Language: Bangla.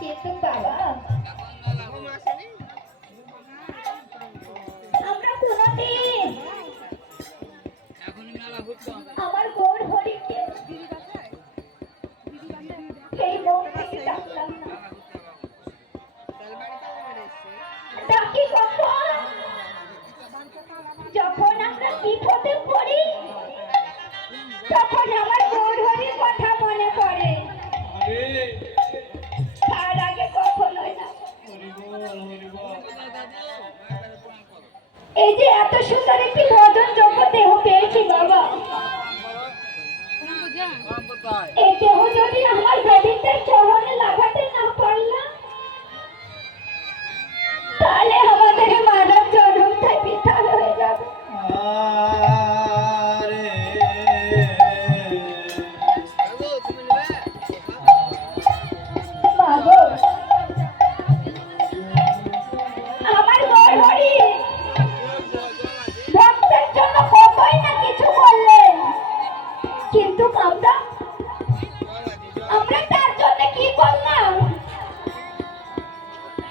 কিন্তু বাবা আমরা কোনদিন আমার গৌর হরিকে এই মন থেকে ডাকলাম না। ডাকি কখন? যখন আমরা বিপদে পড়ি তখন আমার গৌর হরির কথা মনে পড়ে, তার আগে কখনোই না। এই যে এত সুন্দর একটি ভজন যোগ্য দেহ পেয়েছি বাবা, এই দেহ যদি আমার গোবিন্দের চরণে লাগাতে না পারলাম তাহলে আমাদের মানব জন্মটাই বৃথা হয়ে যাবে। মাগো, আমার গৌর হরি ভক্তের জন্য কতই না কিছু করলেন, কিন্তু আমরা